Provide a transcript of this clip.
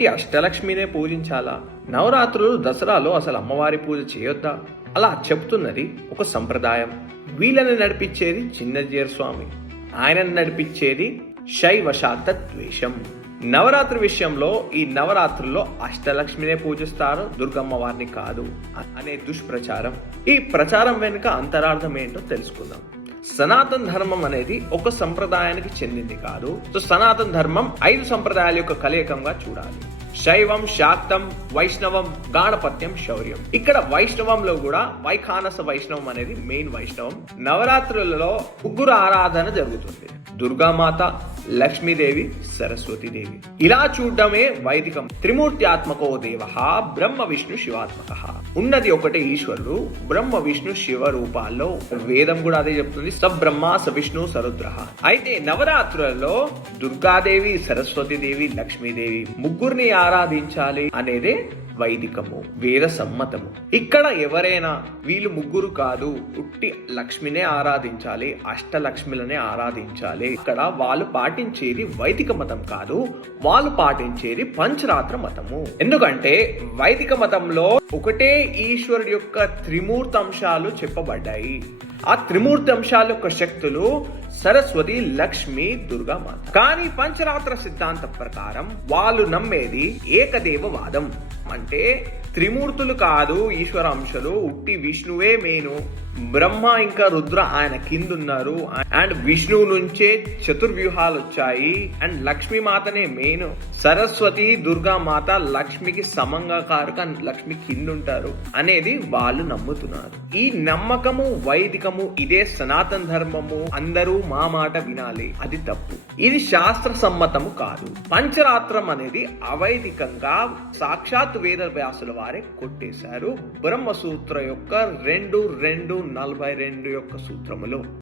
కాబట్టి అష్టలక్ష్మినే పూజించాలా? నవరాత్రులు దసరాలో అసలు అమ్మవారి పూజ చేయొద్దా? అలా చెప్తున్నది ఒక సంప్రదాయం. వీళ్ళని నడిపించేది చిన్నజీర స్వామి ఆయనను నడిపించేది శైవశాంత ద్వేషం. నవరాత్రి విషయంలో ఈ నవరాత్రుల్లో అష్టలక్ష్మినే పూజిస్తారు దుర్గమ్మ వారిని కాదు అనే దుష్ప్రచారం. ఈ ప్రచారం వెనుక అంతరార్థం ఏంటో తెలుసుకుందాం. సనాతన ధర్మం అనేది ఒక సంప్రదాయానికి చెందింది కాదు. సో సనాతన ధర్మం ఐదు సంప్రదాయాల యొక్క కలయికంగా చూడాలి. శైవం శాక్తం వైష్ణవం గాణపత్యం శౌర్యం. ఇక్కడ వైష్ణవంలో కూడా వైఖానస వైష్ణవం అనేది మెయిన్ వైష్ణవం. నవరాత్రులలో ముగ్గురు ఆరాధన జరుగుతుంది. దుర్గామాత లక్ష్మీదేవి సరస్వతీదేవి. ఇలా చూడడమే వైదికం. త్రిమూర్త్యాత్మకో దేవ బ్రహ్మ విష్ణు శివాత్మక. ఉన్నది ఒకటే ఈశ్వరుడు. బ్రహ్మ విష్ణు శివ రూపాల్లో వేదం కూడా అదే చెప్తుంది. సబ్రహ్మ బ్రహ్మ స విష్ణు సరుద్ర అయితే నవరాత్రులలో దుర్గాదేవి సరస్వతీదేవి లక్ష్మీదేవి ముగ్గురిని ఆరాధించాలి అనేదే వైదికము వేద సమ్మతము. ఇక్కడ ఎవరైనా వీళ్ళు ముగ్గురు కాదు ఉట్టి లక్ష్మినే ఆరాధించాలి అష్టలక్ష్మిలనే ఆరాధించాలి. ఇక్కడ వాళ్ళు పాటించేది వైదిక మతం కాదు వాళ్ళు పాటించేది పంచరాత్ర మతము. ఎందుకంటే వైదిక మతంలో ఒకటే ఈశ్వరుడి యొక్క త్రిమూర్తి అంశాలు చెప్పబడ్డాయి. ఆ త్రిమూర్తి అంశాల యొక్క శక్తులు సరస్వతి లక్ష్మి దుర్గామాత కానీ పంచరాత్ర సిద్ధాంతం ప్రకారం వాళ్ళు నమ్మేది ఏకదేవవాదం. అంటే త్రిమూర్తులు కాదు ఈశ్వరాంశలు ఉట్టి విష్ణువే మేను బ్రహ్మ ఇంకా రుద్ర ఆయన కింద ఉన్నారు అండ్ విష్ణువు నుంచే చతుర్వ్యూహాలు వచ్చాయి అండ్ లక్ష్మీ మాతనే మెయిన్ సరస్వతి దుర్గా మాత లక్ష్మికి సమంగా కారు లక్ష్మి కింద ఉంటారు అనేది వాళ్ళు నమ్ముతున్నారు. ఈ నమ్మకము వైదికము ఇదే సనాతన ధర్మము. అందరూ మా మాట వినాలి. అది తప్పు. ఇది శాస్త్ర సమ్మతము కాదు. పంచరాత్రం అనేది అవైదికంగా సాక్షాత్ వేద వ్యాసుల వారే కొట్టేశారు. బ్రహ్మసూత్ర యొక్క రెండు రెండు నలభై రెండు యొక్క సూత్రములు